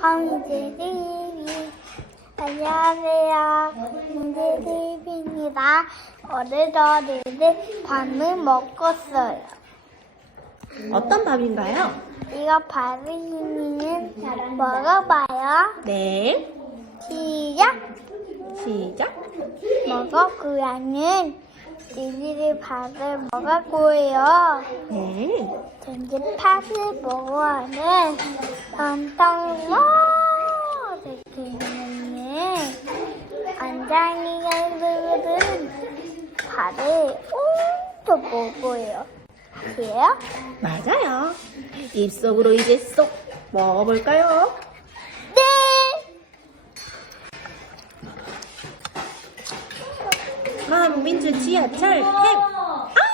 강제TV 안녕하세요 강제TV입니다 오늘도 니들 밥을 먹었어요 어떤 밥인가요? 이거 밥이는 먹어봐요 네. 시작 시작. 먹어보라는 니들이 밥을 거예요 네. 전지 팥을 먹어는 엄청 오래되는 안장이들은 밥을 엄청 먹어요. 그래요? 맞아요. 입속으로 이제 쏙 먹어볼까요? 다음 민주 지하철 햄. 아!